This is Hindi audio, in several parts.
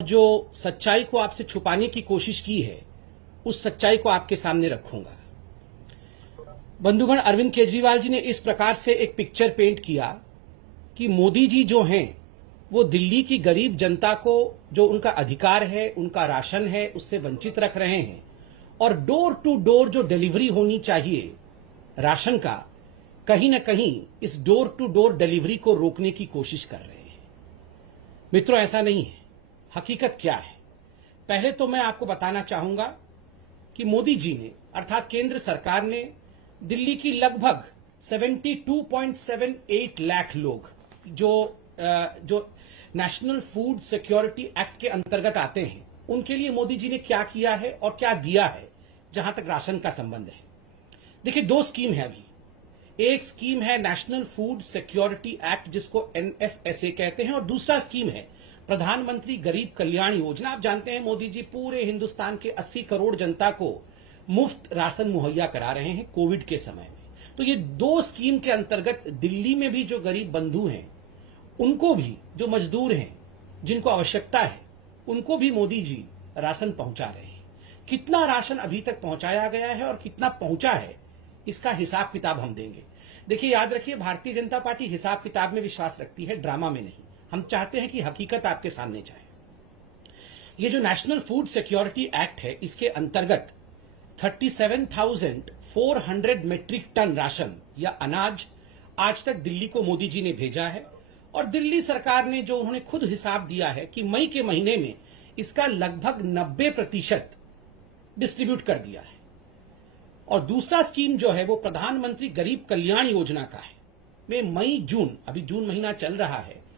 जो सच्चाई को आपसे छुपाने की कोशिश की है उस सच्चाई को आपके सामने रखूंगा। बंधुगण, अरविंद केजरीवाल जी ने इस प्रकार से एक पिक्चर पेंट किया कि मोदी जी जो हैं वो दिल्ली की गरीब जनता को जो उनका अधिकार है, उनका राशन है, उससे वंचित रख रहे हैं और डोर टू डोर जो डिलीवरी होनी चाहिए राशन का, कहीं ना कहीं इस डोर टू डोर डिलीवरी को रोकने की कोशिश कर रहे हैं। मित्रों, ऐसा नहीं है। हकीकत क्या है? पहले तो मैं आपको बताना चाहूंगा कि मोदी जी ने अर्थात केंद्र सरकार ने दिल्ली की लगभग 72.78 लाख लोग जो नेशनल फूड सिक्योरिटी एक्ट के अंतर्गत आते हैं, उनके लिए मोदी जी ने क्या किया है और क्या दिया है जहां तक राशन का संबंध है। देखिए, दो स्कीम है अभी। एक स्कीम है नेशनल फूड सिक्योरिटी एक्ट, जिसको NFSA कहते हैं, और दूसरा स्कीम है प्रधानमंत्री गरीब कल्याण योजना। आप जानते हैं मोदी जी पूरे हिंदुस्तान के 80 करोड़ जनता को मुफ्त राशन मुहैया करा रहे हैं कोविड के समय में। तो ये दो स्कीम के अंतर्गत दिल्ली में भी जो गरीब बंधु हैं, उनको भी, जो मजदूर हैं, जिनको आवश्यकता है, उनको भी मोदी जी राशन पहुंचा रहे हैं। कितना राशन अभी तक पहुंचाया गया है और कितना पहुंचा है, इसका हिसाब किताब हम देंगे। देखिए, याद रखिए, भारतीय जनता पार्टी हिसाब किताब में विश्वास रखती है, ड्रामा में नहीं। हम चाहते हैं कि हकीकत आपके सामने जाए। ये जो नेशनल फूड सिक्योरिटी एक्ट है, इसके अंतर्गत 37,400 मीट्रिक टन राशन या अनाज आज तक दिल्ली को मोदी जी ने भेजा है और दिल्ली सरकार ने जो उन्होंने खुद हिसाब दिया है कि मई के महीने में इसका लगभग 90% डिस्ट्रीब्यूट कर दिया है। और दूसरा स्कीम जो है वो प्रधानमंत्री गरीब कल्याण योजना का है। मैं मई जून, अभी जून महीना चल रहा है,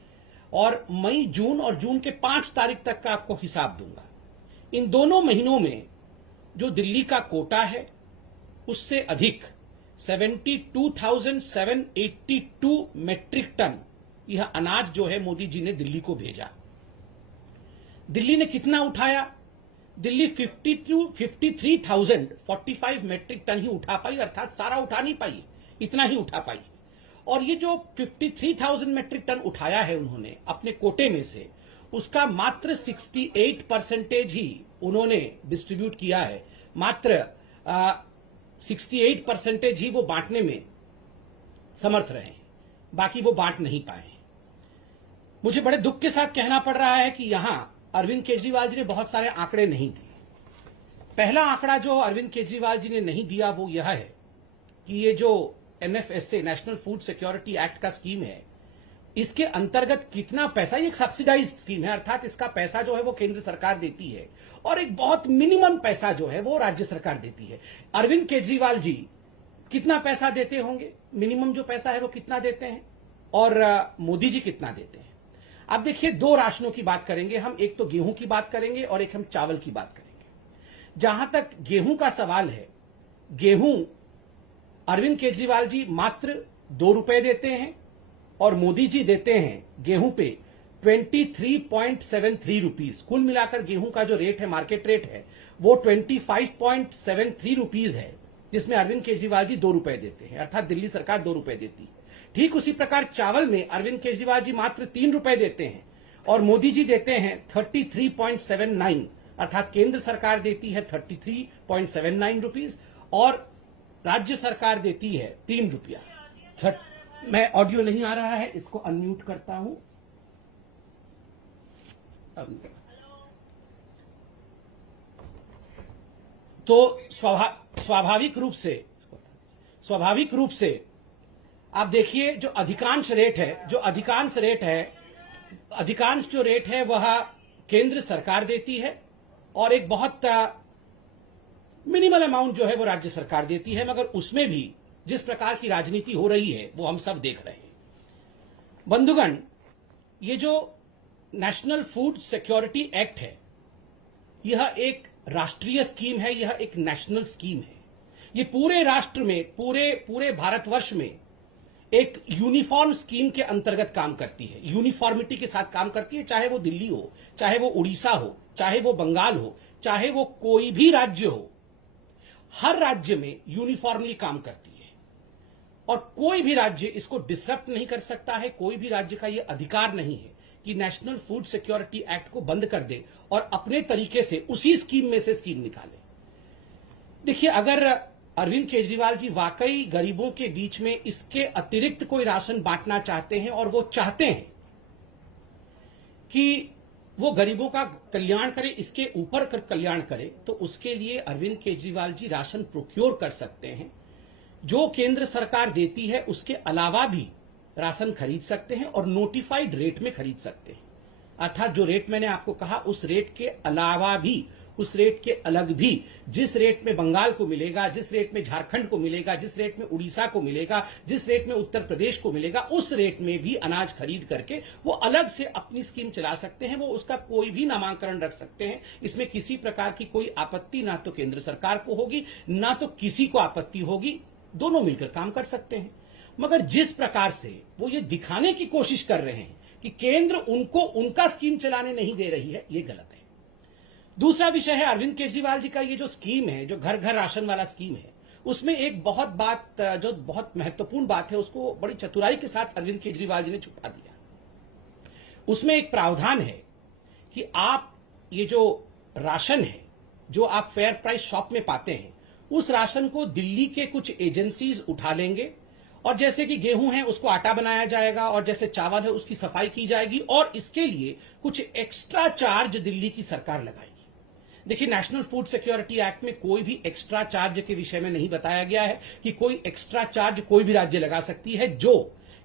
और मई जून और जून के 5 तारीख तक का आपको हिसाब दूंगा। इन दोनों महीनों में जो दिल्ली का कोटा है उससे अधिक 72,782 मीट्रिक टन यह अनाज जो है मोदी जी ने दिल्ली को भेजा। दिल्ली ने कितना उठाया? दिल्ली 53,045 मीट्रिक टन ही उठा पाई, अर्थात सारा उठा नहीं पाई, इतना ही उठा पाई। और ये जो 53,000 मीट्रिक टन उठाया है उन्होंने अपने कोटे में से, उसका मात्र 68% ही उन्होंने डिस्ट्रीब्यूट किया है। मात्र 68% ही वो बांटने में समर्थ रहे, बाकी वो बांट नहीं पाए। मुझे बड़े दुख के साथ कहना पड़ रहा है कि यहां अरविंद केजरीवाल जी ने बहुत सारे आंकड़े नहीं दिए। पहला आंकड़ा जो अरविंद केजरीवाल जी ने नहीं दिया वो यह है कि ये जो NFSA national food security act का स्कीम है, इसके अंतर्गत कितना पैसा, ये एक सब्सिडाइज स्कीम है, अर्थात इसका पैसा जो है वो केंद्र सरकार देती है और एक बहुत मिनिमम पैसा जो है वो राज्य सरकार देती है। अरविंद केजरीवाल जी कितना पैसा देते होंगे? मिनिमम जो पैसा है वो कितना देते हैं और मोदी जी कितना देते हैं? अब देखिए, दो राशनों की बात करेंगे हम, एक तो गेहूं की बात करेंगे और एक हम चावल की बात करेंगे। जहां तक गेहूं का सवाल है, गेहूं अरविंद केजरीवाल जी मात्र 2 रुपए देते हैं और मोदी जी देते हैं गेहूं पे 23.73 रुपीज। कुल मिलाकर गेहूं का जो रेट है, मार्केट रेट है, वो 25.73 रुपीज है, जिसमें अरविंद केजरीवाल जी 2 रुपए देते हैं, अर्थात दिल्ली सरकार 2 रुपए देती है। ठीक उसी प्रकार चावल में अरविंद केजरीवाल जी मात्र 3 रुपए देते हैं और मोदी जी देते हैं 33.79, अर्थात केंद्र सरकार देती है 33.79 रुपीज और राज्य सरकार देती है 3 रुपया। मैं ऑडियो नहीं आ रहा है, इसको अनम्यूट करता हूं। तो स्वाभाविक रूप से आप देखिए, जो अधिकांश रेट है वह केंद्र सरकार देती है और एक बहुत मिनिमल अमाउंट जो है वो राज्य सरकार देती है। मगर उसमें भी जिस प्रकार की राजनीति हो रही है वो हम सब देख रहे हैं। बंधुगण, ये जो नेशनल फूड सिक्योरिटी एक्ट है, यह एक राष्ट्रीय स्कीम है, यह एक नेशनल स्कीम है। ये पूरे राष्ट्र में, पूरे भारतवर्ष में एक यूनिफॉर्म स्कीम के अंतर्गत काम करती है, यूनिफॉर्मिटी के साथ काम करती है। चाहे वो दिल्ली हो, चाहे वो उड़ीसा हो, चाहे वो बंगाल हो, चाहे वो कोई भी राज्य हो, हर राज्य में यूनिफॉर्मली काम करती है और कोई भी राज्य इसको डिसरप्ट नहीं कर सकता है। कोई भी राज्य का यह अधिकार नहीं है कि नेशनल फूड सिक्योरिटी एक्ट को बंद कर दे और अपने तरीके से उसी स्कीम में से स्कीम निकाले। देखिए, अगर अरविंद केजरीवाल जी वाकई गरीबों के बीच में इसके अतिरिक्त कोई राशन बांटना चाहते हैं और वो चाहते हैं कि वो गरीबों का कल्याण करे, इसके ऊपर कल्याण करे, तो उसके लिए अरविंद केजरीवाल जी राशन प्रोक्योर कर सकते हैं। जो केंद्र सरकार देती है उसके अलावा भी राशन खरीद सकते हैं और नोटिफाइड रेट में खरीद सकते हैं। अर्थात जो रेट मैंने आपको कहा उस रेट के अलावा भी, उस रेट के अलग भी, जिस रेट में बंगाल को मिलेगा, जिस रेट में झारखंड को मिलेगा, जिस रेट में उड़ीसा को मिलेगा, जिस रेट में उत्तर प्रदेश को मिलेगा, उस रेट में भी अनाज खरीद करके वो अलग से अपनी स्कीम चला सकते हैं। वो उसका कोई भी नामांकन रख सकते हैं। इसमें किसी प्रकार की कोई आपत्ति ना तो केंद्र सरकार को होगी, ना तो किसी को आपत्ति होगी। दोनों मिलकर काम कर सकते हैं। मगर जिस प्रकार से वो ये दिखाने की कोशिश कर रहे हैं कि केंद्र उनको उनका स्कीम चलाने नहीं दे रही है, ये गलत है। दूसरा विषय है अरविंद केजरीवाल जी का ये जो स्कीम है, जो घर घर राशन वाला स्कीम है, उसमें एक जो बहुत महत्वपूर्ण बात है, उसको बड़ी चतुराई के साथ अरविंद केजरीवाल जी ने छुपा दिया। उसमें एक प्रावधान है कि आप ये जो राशन है, जो आप फेयर प्राइस शॉप में पाते हैं, उस राशन को दिल्ली के कुछ एजेंसीज उठा लेंगे और जैसे कि गेहूं है उसको आटा बनाया जाएगा और जैसे चावल है उसकी सफाई की जाएगी और इसके लिए कुछ एक्स्ट्रा चार्ज दिल्ली की सरकार लगाएगी। देखिए, नेशनल फूड सिक्योरिटी एक्ट में कोई भी एक्स्ट्रा चार्ज के विषय में नहीं बताया गया है कि कोई एक्स्ट्रा चार्ज कोई भी राज्य लगा सकती है। जो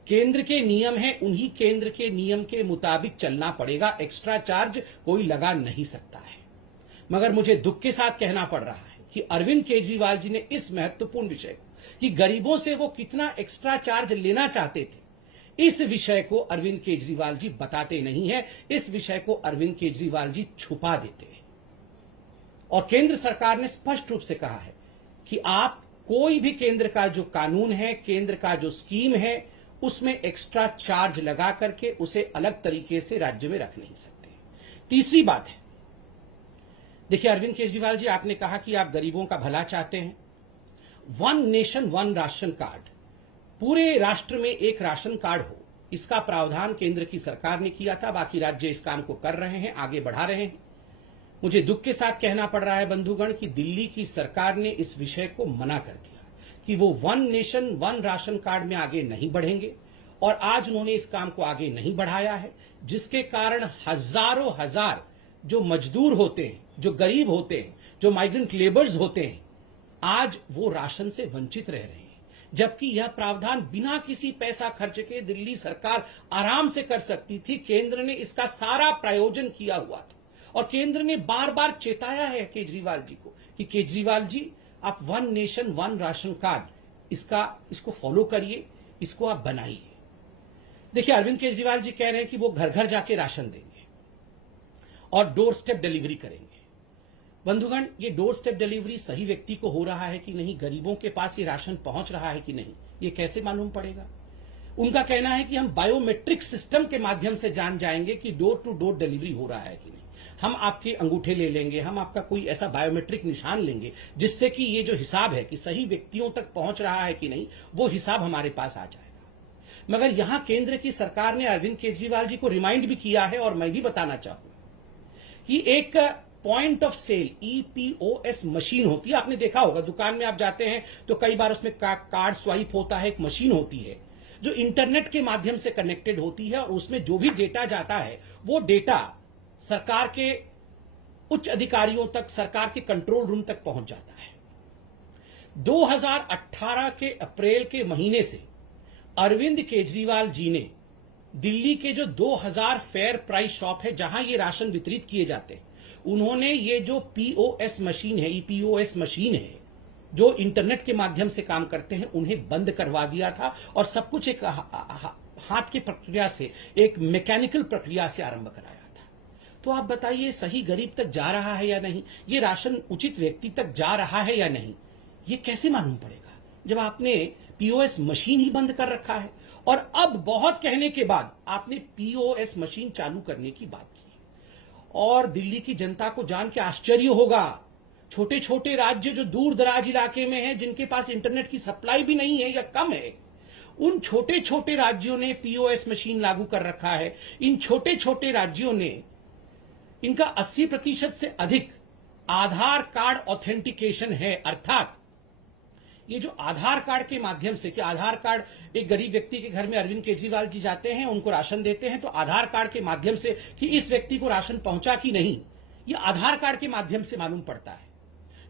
केंद्र के नियम है उन्हीं केंद्र के नियम के मुताबिक चलना पड़ेगा। एक्स्ट्रा चार्ज कोई लगा नहीं सकता है। मगर मुझे दुख के साथ कहना पड़ रहा है कि अरविंद केजरीवाल जी ने इस महत्वपूर्ण विषय को, कि गरीबों से वो कितना एक्स्ट्रा चार्ज लेना चाहते थे, इस विषय को अरविंद केजरीवाल जी बताते नहीं है। इस विषय को अरविंद केजरीवाल जी छुपा देते हैं। और केंद्र सरकार ने स्पष्ट रूप से कहा है कि आप कोई भी केंद्र का जो कानून है, केंद्र का जो स्कीम है, उसमें एक्स्ट्रा चार्ज लगा करके उसे अलग तरीके से राज्य में रख नहीं सकते। तीसरी बात है, देखिए अरविंद केजरीवाल जी, आपने कहा कि आप गरीबों का भला चाहते हैं। One nation one ration card, पूरे राष्ट्र में एक राशन कार्ड हो, इसका प्रावधान केंद्र की सरकार ने किया था। बाकी राज्य इस काम को कर रहे हैं, आगे बढ़ा रहे हैं। मुझे दुख के साथ कहना पड़ रहा है बंधुगण कि दिल्ली की सरकार ने इस विषय को मना कर दिया कि वो one nation one ration card में आगे नहीं बढ़ेंगे और आज उन्होंने इस काम को आगे नहीं बढ़ाया है, जिसके कारण हजारों हजार जो मजदूर होते हैं, जो गरीब होते हैं, जो माइग्रेंट लेबर्स होते हैं, आज वो राशन से वंचित रह रहे हैं। जबकि यह प्रावधान बिना किसी पैसा खर्च के दिल्ली सरकार आराम से कर सकती थी। केंद्र ने इसका सारा प्रायोजन किया हुआ था और केंद्र ने बार बार चेताया है केजरीवाल जी को कि केजरीवाल जी, आप one nation one ration card इसको फॉलो करिए, इसको आप बनाइए। देखिए, अरविंद केजरीवाल जी कह रहे हैं कि वो घर घर जाके राशन देंगे और डोर स्टेप डिलीवरी करेंगे। बंधुगण, ये डोर स्टेप डिलीवरी सही व्यक्ति को हो रहा है कि नहीं, गरीबों के पास ये राशन पहुंच रहा है कि नहीं, ये कैसे मालूम पड़ेगा? उनका कहना है कि हम बायोमेट्रिक सिस्टम के माध्यम से जान जाएंगे कि डोर टू डोर डिलीवरी हो रहा है कि नहीं। हम आपके अंगूठे ले लेंगे, हम आपका कोई ऐसा बायोमेट्रिक निशान लेंगे जिससे कि ये जो हिसाब है कि सही व्यक्तियों तक पहुंच रहा है कि नहीं, वो हिसाब हमारे पास आ जाएगा। मगर यहां केंद्र की सरकार ने अरविंद केजरीवाल जी को रिमाइंड भी किया है और मैं भी बताना चाहूंगा कि एक point of sale EPOS machine होती है। आपने देखा होगा, दुकान में आप जाते हैं तो कई बार उसमें कार्ड स्वाइप होता है। एक मशीन होती है जो इंटरनेट के माध्यम से कनेक्टेड होती है और उसमें जो भी डेटा जाता है वो डेटा सरकार के उच्च अधिकारियों तक, सरकार के कंट्रोल रूम तक पहुंच जाता है। 2018 के अप्रैल के महीने से अरविंद केजरीवाल जी ने दिल्ली के जो 2000 फेयर प्राइस शॉप है जहां ये राशन वितरित किए जाते हैं, उन्होंने ये जो POS मशीन है, EPOS मशीन है, जो इंटरनेट के माध्यम से काम करते हैं, उन्हें बंद करवा दिया था और सब कुछ एक हाथ की प्रक्रिया से, एक मैकेनिकल प्रक्रिया से आरंभ कराया था। तो आप बताइए, सही गरीब तक जा रहा है या नहीं, ये राशन उचित व्यक्ति तक जा रहा है या नहीं, ये कैसे मालूम पड़ेगा जब आपने POS मशीन ही बंद कर रखा है? और अब बहुत कहने के बाद आपने POS मशीन चालू करने की बात की और दिल्ली की जनता को जान के आश्चर्य होगा, छोटे छोटे राज्य जो दूर दराज इलाके में हैं, जिनके पास इंटरनेट की सप्लाई भी नहीं है या कम है, उन छोटे छोटे राज्यों ने पीओएस मशीन लागू कर रखा है। इन छोटे छोटे राज्यों ने इनका 80% से अधिक आधार कार्ड ऑथेंटिकेशन है। अर्थात ये जो आधार कार्ड के माध्यम से, कि आधार कार्ड एक गरीब व्यक्ति के घर में अरविंद केजरीवाल जी जाते हैं, उनको राशन देते हैं, तो आधार कार्ड के माध्यम से कि इस व्यक्ति को राशन पहुंचा कि नहीं, ये आधार कार्ड के माध्यम से मालूम पड़ता है।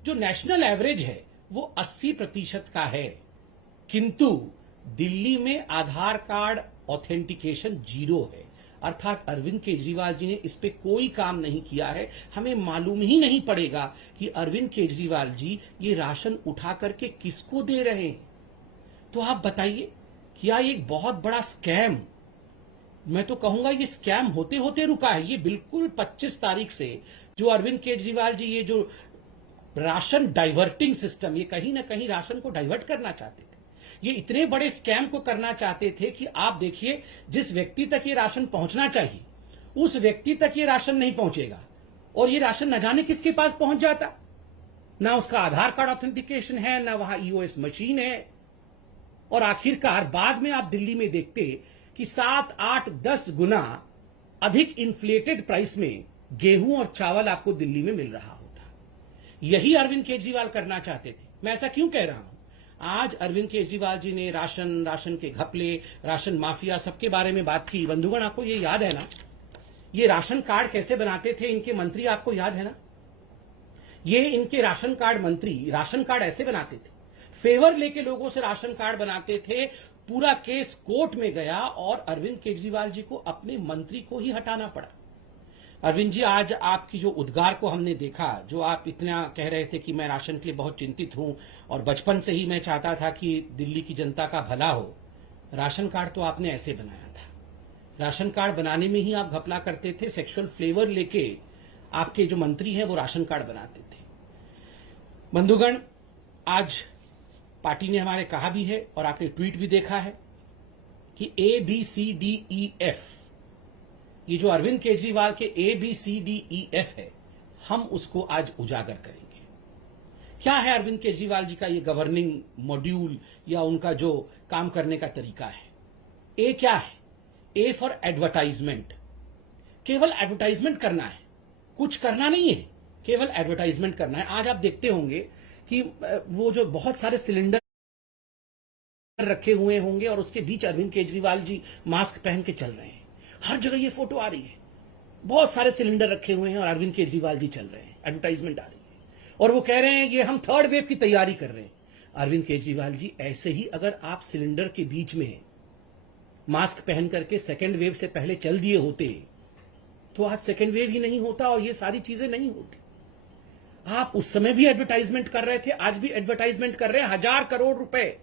जो नेशनल एवरेज है वो 80% का है, किंतु दिल्ली में आधार कार्ड ऑथेंटिकेशन 0 है। अर्थात अरविंद केजरीवाल जी ने इस पे कोई काम नहीं किया है। हमें मालूम ही नहीं पड़ेगा कि अरविंद केजरीवाल जी ये राशन उठा करके किसको दे रहे हैं। तो आप बताइए, क्या ये एक बहुत बड़ा स्कैम, मैं तो कहूंगा ये स्कैम होते होते रुका है। ये बिल्कुल 25 तारीख से जो अरविंद केजरीवाल जी ये जो राशन डाइवर्टिंग सिस्टम, ये कहीं ना कहीं राशन को डाइवर्ट करना चाहते थे। ये इतने बड़े स्कैम को करना चाहते थे कि आप देखिए, जिस व्यक्ति तक ये राशन पहुंचना चाहिए उस व्यक्ति तक ये राशन नहीं पहुंचेगा, और ये राशन न जाने किसके पास पहुंच जाता। ना उसका आधार कार्ड ऑथेंटिकेशन है, ना वहां ईओएस मशीन है, और आखिरकार बाद में आप दिल्ली में देखते कि 7, 8, 10 गुना अधिक इन्फ्लेटेड प्राइस में गेहूं और चावल आपको दिल्ली में मिल रहा होता। यही अरविंद केजरीवाल करना चाहते थे। मैं ऐसा क्यों कह रहा हूं? आज अरविंद केजरीवाल जी ने राशन के घपले, राशन माफिया, सबके बारे में बात की। बंधुगण, आपको ये याद है ना, ये राशन कार्ड कैसे बनाते थे इनके मंत्री, आपको याद है ना? ये इनके राशन कार्ड मंत्री राशन कार्ड ऐसे बनाते थे, फेवर लेके लोगों से राशन कार्ड बनाते थे। पूरा केस कोर्ट में गया और अरविंद केजरीवाल जी को अपने मंत्री को ही हटाना पड़ा। अरविंद जी, आज आपकी जो उद्गार को हमने देखा, जो आप इतना कह रहे थे कि मैं राशन के लिए बहुत चिंतित हूं और बचपन से ही मैं चाहता था कि दिल्ली की जनता का भला हो, राशन कार्ड तो आपने ऐसे बनाया था। राशन कार्ड बनाने में ही आप घपला करते थे, सेक्सुअल फ्लेवर लेके आपके जो मंत्री हैं वो राशन कार्ड बनाते थे। बंधुगण, आज पार्टी ने हमारे कहा भी है और आपने ट्वीट भी देखा है कि ABCDEF, ये जो अरविंद केजरीवाल के ABCDEF है, हम उसको आज उजागर करेंगे। क्या है अरविंद केजरीवाल जी का ये गवर्निंग मॉड्यूल या उनका जो काम करने का तरीका है? ए क्या है? ए फॉर एडवर्टाइजमेंट। केवल एडवर्टाइजमेंट करना है, कुछ करना नहीं है, केवल एडवर्टाइजमेंट करना है। आज आप देखते होंगे कि वो जो बहुत सारे सिलेंडर रखे हुए होंगे और उसके बीच अरविंद केजरीवाल जी मास्क पहन के चल रहे हैं। हर जगह ये फोटो आ रही है, बहुत सारे सिलेंडर रखे हुए हैं और अरविंद केजरीवाल जी चल रहे हैं, एडवर्टाइजमेंट आ रही है और वो कह रहे हैं ये हम 3rd वेव की तैयारी कर रहे हैं। अरविंद केजरीवाल जी, ऐसे ही अगर आप सिलेंडर के बीच में मास्क पहन करके 2nd वेव से पहले चल दिए होते तो आज 2nd वेव ही नहीं होता और ये सारी चीजें नहीं होती। आप उस समय भी एडवर्टाइजमेंट कर रहे थे, आज भी एडवर्टाइजमेंट कर रहे हैं। 1000 करोड़ रुपए,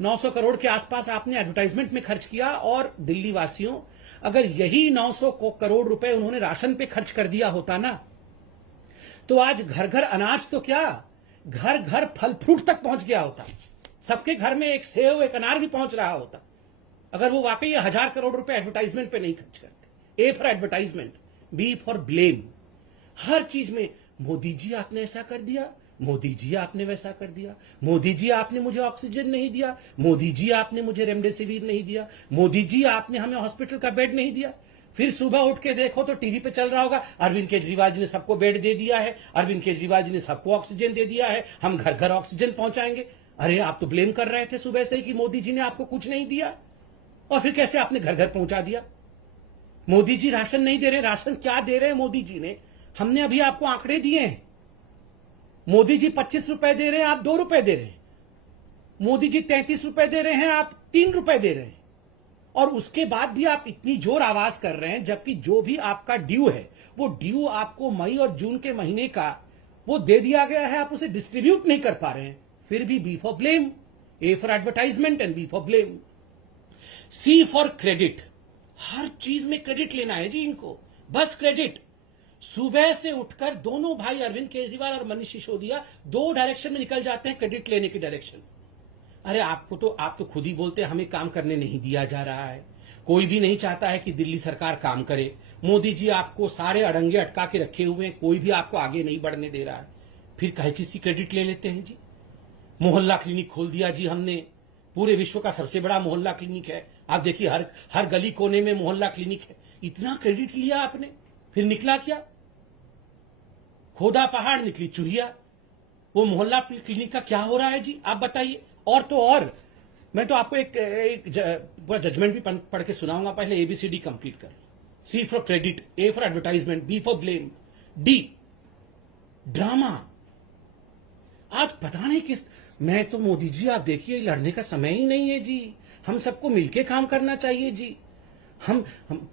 900 करोड़ के आसपास आपने एडवर्टाइजमेंट में खर्च किया। और दिल्ली वासियों, अगर यही 900 करोड़ रुपए उन्होंने राशन पे खर्च कर दिया होता ना, तो आज घर घर अनाज तो क्या, घर घर फल फ्रूट तक पहुंच गया होता। सबके घर में एक सेव, एक अनार भी पहुंच रहा होता, अगर वो वाकई 1000 करोड़ रुपए एडवर्टाइजमेंट पे नहीं खर्च करते। A for advertisement, B for blame. हर चीज में मोदी जी आपने ऐसा कर दिया, मोदी जी आपने वैसा कर दिया, मोदी जी आपने मुझे ऑक्सीजन नहीं दिया, मोदी जी आपने मुझे रेमडेसिविर नहीं दिया, मोदी जी आपने हमें हॉस्पिटल का बेड नहीं दिया। फिर सुबह उठ के देखो तो टीवी पे चल रहा होगा, अरविंद केजरीवाल जी ने सबको बेड दे दिया है, अरविंद केजरीवाल जी ने सबको ऑक्सीजन दे दिया है, हम घर घर ऑक्सीजन पहुंचाएंगे। अरे आप तो ब्लेम कर रहे थे सुबह से ही कि मोदी जी ने आपको कुछ नहीं दिया, और फिर कैसे आपने घर घर पहुंचा दिया? मोदी जी राशन नहीं दे रहे, राशन क्या दे रहे हैं मोदी जी ने? हमने अभी आपको आंकड़े दिए हैं। मोदी जी 25 रुपए दे रहे हैं, आप 2 रुपए दे रहे हैं। मोदी जी 33 रुपए दे रहे हैं, आप 3 रुपए दे रहे हैं। और उसके बाद भी आप इतनी जोर आवाज कर रहे हैं, जबकि जो भी आपका ड्यू है वो ड्यू आपको मई और जून के महीने का वो दे दिया गया है, आप उसे डिस्ट्रीब्यूट नहीं कर पा रहे हैं। फिर भी B for blame, A for advertisement and B for blame. C for credit. हर चीज में क्रेडिट लेना है जी इनको, बस क्रेडिट। सुबह से उठकर दोनों भाई अरविंद केजरीवाल और मनीष सिसोदिया 2 डायरेक्शन में निकल जाते हैं, क्रेडिट लेने की डायरेक्शन। अरे आप तो खुद ही बोलते हैं हमें काम करने नहीं दिया जा रहा है, कोई भी नहीं चाहता है कि दिल्ली सरकार काम करे। मोदी जी आपको सारे अड़ंगे अटका के रखे हुए हैं, कोई भी आपको आगे नहीं बढ़ने दे रहा है, फिर कई चीज की क्रेडिट ले लेते हैं जी। मोहल्ला क्लिनिक खोल दिया जी हमने, पूरे विश्व का सबसे बड़ा मोहल्ला क्लिनिक है। आप देखिए हर गली कोने में मोहल्ला क्लिनिक है। इतना क्रेडिट लिया आपने, फिर निकला क्या? खोदा पहाड़ निकली चुरिया। वो मोहल्ला क्लिनिक का क्या हो रहा है जी, आप बताइए। और तो और मैं तो आपको एक पूरा जजमेंट भी पढ़ के सुनाऊंगा। पहले ABCD कंप्लीट कर। C for credit, A for advertisement, B for blame, D drama. आज पता नहीं किस, मैं तो मोदी जी आप देखिए लड़ने का समय ही नहीं है जी। हम सबको मिलके काम करना चाहिए जी। हम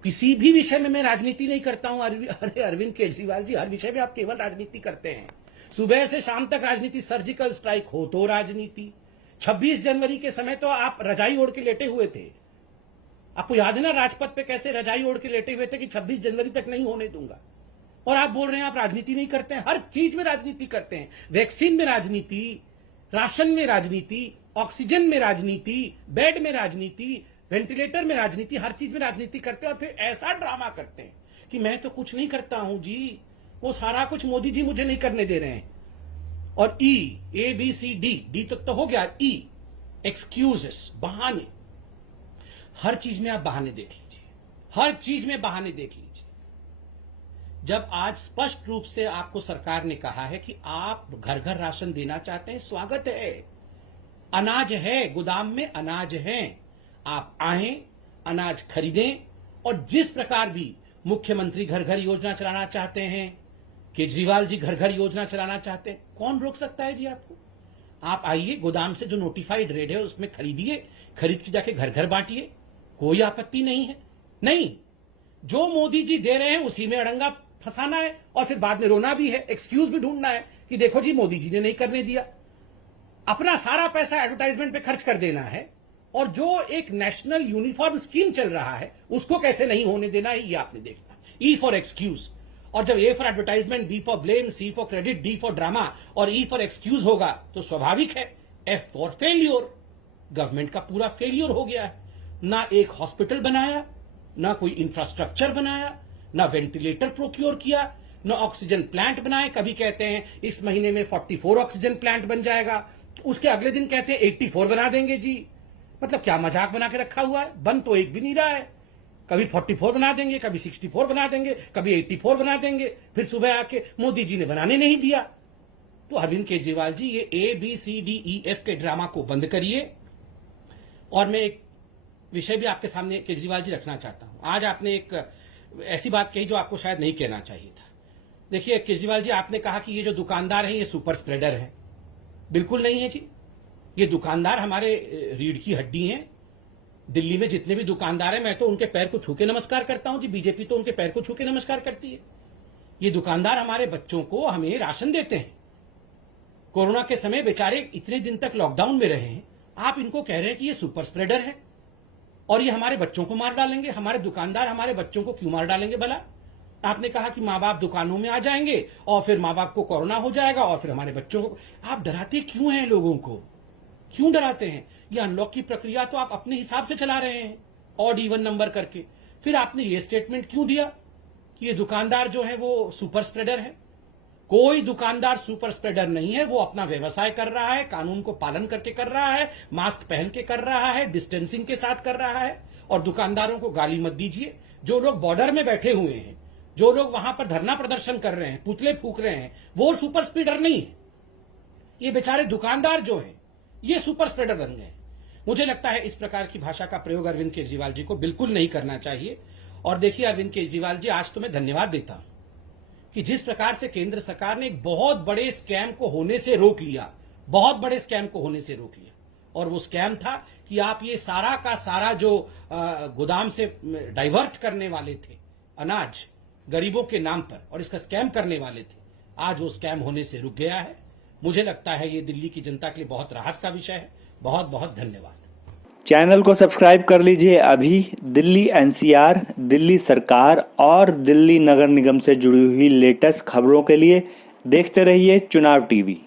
किसी भी विषय में मैं राजनीति नहीं करता हूं। अरे अरविंद केजरीवाल जी, हर विषय में आप केवल राजनीति करते हैं। सुबह से शाम तक राजनीति, सर्जिकल स्ट्राइक हो तो राजनीति। 26 जनवरी के समय तो आप रजाई ओढ़ के लेटे हुए थे। आपको याद है ना राजपथ पे कैसे रजाई ओढ़ के लेटे हुए थे कि 26 जनवरी तक नहीं होने दूंगा। और आप बोल रहे हैं आप राजनीति नहीं करते हैं। हर चीज में राजनीति करते हैं। वैक्सीन में राजनीति, राशन में राजनीति, ऑक्सीजन में राजनीति, बेड में राजनीति, वेंटिलेटर में राजनीति, हर चीज में राजनीति करते हैं। और फिर ऐसा ड्रामा करते हैं कि मैं तो कुछ नहीं करता हूं जी, वो सारा कुछ मोदी जी मुझे नहीं करने दे रहे हैं। और ABCD तक तो हो गया। E एक्सक्यूजेस, बहाने। हर चीज में आप बहाने देख लीजिए, हर चीज में बहाने देख लीजिए। जब आज स्पष्ट रूप से आपको सरकार ने कहा है कि आप घर घर राशन देना चाहते हैं, स्वागत है। अनाज है, गोदाम में अनाज है, आप आए, अनाज खरीदें। और जिस प्रकार भी मुख्यमंत्री घर घर योजना चलाना चाहते हैं, केजरीवाल जी घर घर योजना चलाना चाहते हैं, कौन रोक सकता है जी आपको? आप आइए, गोदाम से जो नोटिफाइड रेट है उसमें खरीदिए, खरीद के जाके घर घर बांटिए, कोई आपत्ति नहीं है। नहीं, जो मोदी जी दे रहे हैं उसी में अड़ंगा फंसाना है और फिर बाद में रोना भी है, एक्सक्यूज भी ढूंढना है कि देखो जी मोदी जी ने नहीं करने दिया। अपना सारा पैसा एडवर्टाइजमेंट पे खर्च कर देना है। और जो एक नेशनल यूनिफॉर्म स्कीम चल रहा है उसको कैसे नहीं होने देना है, ये आपने देखना। E for excuse. और जब A for advertisement, B for blame, C for credit, D for drama और E फॉर एक्सक्यूज होगा तो स्वाभाविक है F फॉर फेल्योर। गवर्नमेंट का पूरा फेल्योर हो गया है। ना एक हॉस्पिटल बनाया, ना कोई इंफ्रास्ट्रक्चर बनाया, ना वेंटिलेटर प्रोक्योर किया, ना ऑक्सीजन प्लांट बनाए। कभी कहते हैं इस महीने में 44 ऑक्सीजन प्लांट बन जाएगा, उसके अगले दिन कहते हैं 84 बना देंगे जी। मतलब क्या मजाक बना के रखा हुआ है? बन तो एक भी नहीं रहा है। कभी 44 बना देंगे, कभी 64 बना देंगे, कभी 84 बना देंगे, फिर सुबह आके मोदी जी ने बनाने नहीं दिया। तो अरविंद केजरीवाल जी, ये ABCDEF के ड्रामा को बंद करिए। और मैं एक विषय भी आपके सामने केजरीवाल जी रखना चाहता हूं। आज आपने एक ऐसी बात कही जो आपको शायद नहीं कहना चाहिए था। देखिए केजरीवाल जी, आपने कहा कि ये जो दुकानदार हैं ये सुपर स्प्रेडर हैं। बिल्कुल नहीं है जी। ये दुकानदार हमारे रीढ़ की हड्डी हैं। दिल्ली में जितने भी दुकानदार हैं, मैं तो उनके पैर को छू के नमस्कार करता हूं जी। बीजेपी तो उनके पैर को छू के नमस्कार करती है। ये दुकानदार हमारे बच्चों को, हमें राशन देते हैं। कोरोना के समय बेचारे इतने दिन तक लॉकडाउन में रहे हैं। आप इनको कह रहे हैं कि ये सुपर स्प्रेडर है और ये हमारे बच्चों को मार डालेंगे। हमारे दुकानदार हमारे बच्चों को क्यों मार डालेंगे भला? आपने कहा कि माँ बाप दुकानों में आ जाएंगे और फिर माँ बाप को कोरोना हो जाएगा और फिर हमारे बच्चों को। आप डराते क्यों हैं लोगों को? क्यों डराते हैं? ये अनलॉक की प्रक्रिया तो आप अपने हिसाब से चला रहे हैं, ऑड इवन नंबर करके। फिर आपने ये स्टेटमेंट क्यों दिया कि ये दुकानदार जो है वो सुपर स्प्रेडर है? कोई दुकानदार सुपर स्प्रेडर नहीं है। वो अपना व्यवसाय कर रहा है, कानून को पालन करके कर रहा है, मास्क पहन के कर रहा है, डिस्टेंसिंग के साथ कर रहा है। और दुकानदारों को गाली मत दीजिए। जो लोग बॉर्डर में बैठे हुए हैं, जो लोग वहां पर धरना प्रदर्शन कर रहे हैं, पुतले फूक रहे हैं, वो सुपर स्प्रेडर नहीं है। ये बेचारे दुकानदार जो हैं ये सुपर स्प्रेडर बन गए। मुझे लगता है इस प्रकार की भाषा का प्रयोग अरविंद केजरीवाल जी को बिल्कुल नहीं करना चाहिए। और देखिए अरविंद केजरीवाल जी, आज तो मैं धन्यवाद देता हूं कि जिस प्रकार से केंद्र सरकार ने एक बहुत बड़े स्कैम को होने से रोक लिया, बहुत बड़े स्कैम को होने से रोक लिया। और वो स्कैम था कि आप ये सारा का सारा जो गोदाम से डाइवर्ट करने वाले थे अनाज गरीबों के नाम पर और इसका स्कैम करने वाले थे, आज वो स्कैम होने से रुक गया है। मुझे लगता है ये दिल्ली की जनता के लिए बहुत राहत का विषय है। बहुत बहुत धन्यवाद। चैनल को सब्सक्राइब कर लीजिए अभी। दिल्ली NCR, दिल्ली सरकार और दिल्ली नगर निगम से जुड़ी हुई लेटेस्ट खबरों के लिए देखते रहिए चुनाव टीवी।